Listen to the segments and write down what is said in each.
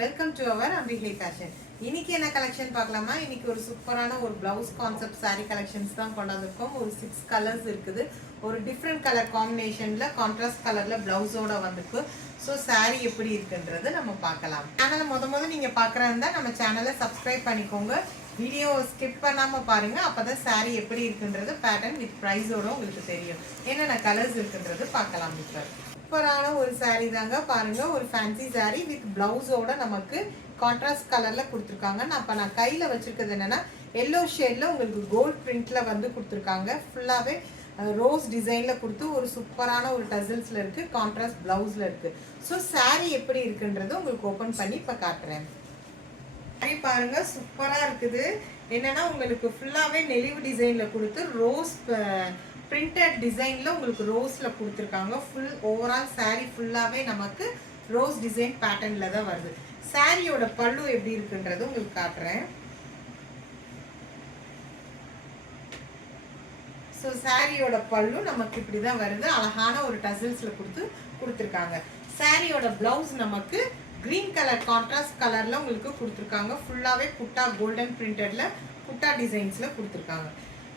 Welcome to our Ambigai fashion. இன்னைக்கு என்ன collection பார்க்கலாமா? இன்னைக்கு ஒரு சூப்பரான ஒரு பிளவுஸ் கான்செப்ட் saree கலெக்ஷன்ஸ் தான் கொண்டு வந்திருக்கோம். ஒரு 6 கலர்ஸ் இருக்குது. ஒரு டிஃப்ரெண்ட் கலர் காம்பினேஷன்ல கான்ட்ராஸ்ட் கலர்ல பிளவுஸோட வந்திருக்கு. ஸோ saree எப்படி இருக்குன்றது நம்ம பார்க்கலாம். சேனலை முத நீங்க பார்க்குறதா நம்ம சேனலை சப்ஸ்கிரைப் பண்ணிக்கோங்க. வீடியோ ஸ்கிப் பண்ணாம பாருங்க. அப்பதான் saree எப்படி இருக்குன்றது பேட்டர்ன் வித் ப்ரைஸோட உங்களுக்கு தெரியும். என்னென்ன கலர்ஸ் இருக்குன்றது பார்க்கலாம். சூப்பரான ஒரு saree தாங்க. பாருங்க, ஒரு ஃபேன்சி saree வித் பிளவுஸோட நமக்கு கான்ட்ராஸ்ட் கலர்ல கொடுத்துருக்காங்க. நான் கையில வச்சிருக்கிறது என்னன்னா எல்லோ ஷேட்ல உங்களுக்கு கோல்ட் பிரிண்ட்ல வந்து கொடுத்துருக்காங்க. ஃபுல்லாவே ரோஸ் டிசைன்ல கொடுத்து ஒரு சூப்பரான ஒரு டசல்ஸ்ல இருக்கு. கான்ட்ராஸ்ட் பிளவுஸ்ல இருக்கு. ஸோ saree எப்படி இருக்குன்றது உங்களுக்கு ஓபன் பண்ணி இப்ப காட்டுறேன். saree பாருங்க, சூப்பரா இருக்குது. என்னன்னா உங்களுக்கு ஃபுல்லாவே நெளிவு டிசைன்ல கொடுத்து ரோஸ் பிரிண்டட் டிசைன்ல உங்களுக்கு ரோஸ்ல கொடுத்துருக்காங்க. ஃபுல் ஓவரால் saree ஃபுல்லாவே நமக்கு ரோஸ் டிசைன் பேட்டர்ன்ல தான் வருது. சாரியோட பல்லு எப்படி இருக்குன்றது உங்களுக்கு காட்டுறேன். ஸோ சாரியோட பல்லு நமக்கு இப்படிதான் வருது. அழகான ஒரு டசல்ஸ்ல கொடுத்துருக்காங்க. சாரியோட பிளவுஸ் நமக்கு கிரீன் கலர் கான்ட்ராஸ்ட் கலர்ல உங்களுக்கு கொடுத்துருக்காங்க. ஃபுல்லாவே புட்டா கோல்டன் பிரிண்டட்ல புட்டா டிசைன்ஸ்ல கொடுத்துருக்காங்க.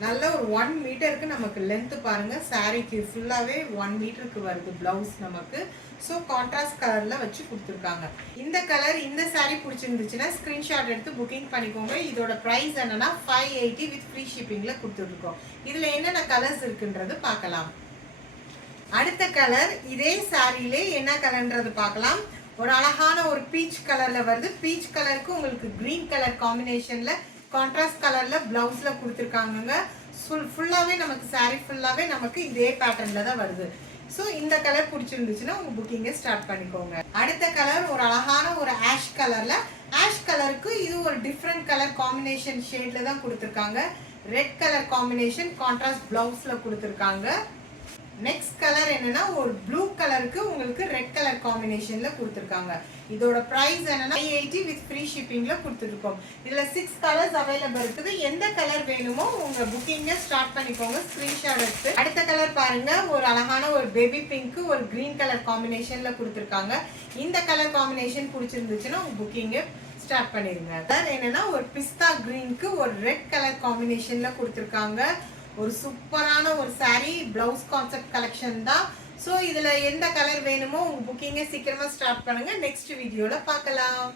நல்ல ஒரு 1 மீட்டருக்கு நமக்கு லென்த் பாருங்க. சாரிக்கு ஃபுல்லாவே 1 மீட்டருக்கு வருது பிளவுஸ் நமக்கு. ஸோ கான்ட்ராஸ்ட் கலர்ல வச்சு கொடுத்துருக்காங்க. இந்த கலர் இந்த சாரி பிடிச்சிருந்துச்சுன்னா ஸ்கிரீன்ஷாட் எடுத்து புக்கிங் பண்ணிக்கோங்க. இதோட ப்ரைஸ் என்னன்னா 580 வித் ஃப்ரீ ஷிப்பிங்ல கொடுத்துருக்கோம். இதுல என்னென்ன கலர்ஸ் இருக்குன்றது பார்க்கலாம். அடுத்த கலர் இதே சாரியிலே என்ன கலர்ன்றது பார்க்கலாம். ஒரு அழகான ஒரு பீச் கலர்ல வருது. பீச் கலருக்கு உங்களுக்கு கிரீன் கலர் காம்பினேஷன்ல கான்ட்ராஸ்ட் கலர்ல பிளவுஸ்ல கொடுத்துருக்காங்க. ஃபுல்லாவே நமக்கு saree ஃபுல்லாவே நமக்கு இதே பேட்டர்ன்ல தான் வருது. ஸோ இந்த கலர் பிடிச்சிருந்துச்சுன்னா உங்க புக்கிங்கை ஸ்டார்ட் பண்ணிக்கோங்க. அடுத்த கலர் ஒரு அழகான ஒரு ஆஷ் கலர்ல. ஆஷ் கலருக்கு இது ஒரு டிஃப்ரெண்ட் கலர் காம்பினேஷன் ஷேட்ல தான் கொடுத்துருக்காங்க. ரெட் கலர் காம்பினேஷன் கான்ட்ராஸ்ட் பிளவுஸ்ல கொடுத்துருக்காங்க. நெக்ஸ்ட் கலர் என்னன்னா ஒரு ப்ளூ கலருக்கு உங்களுக்கு ரெட் கலர் காம்பினேஷன்ல கொடுத்துருக்காங்க. இதோட பிரைஸ் என்னன்னா 580 வித் ஃப்ரீ ஷிப்பிங்ல கொடுத்துருக்கோம். இதுல 6 கலர்ஸ் அவைலபிள் இருக்குது. எந்த கலர் வேணுமோ உங்க புக்கிங்க ஸ்டார்ட் பண்ணிக்கோங்க ஸ்கிரீன்ஷாட் எடுத்து. அடுத்த கலர் பாருங்க, ஒரு அழகான ஒரு பேபி பிங்க் ஒரு கிரீன் கலர் காம்பினேஷன்ல கொடுத்துருக்காங்க. இந்த கலர் காம்பினேஷன் பிடிச்சிருந்துச்சுன்னா உங்க புக்கிங்க ஸ்டார்ட் பண்ணிருங்க. அதாவது என்னன்னா ஒரு பிஸ்தா கிரீனுக்கு ஒரு ரெட் கலர் காம்பினேஷன்ல கொடுத்துருக்காங்க. ஒரு சூப்பரான ஒரு saree பிளவுஸ் கான்செப்ட் கலெக்ஷன் தான். ஸோ இதுல எந்த கலர் வேணுமோ உங்க புக்கிங்கை சீக்கிரமா ஸ்டார்ட் பண்ணுங்க. நெக்ஸ்ட் வீடியோல பார்க்கலாம்.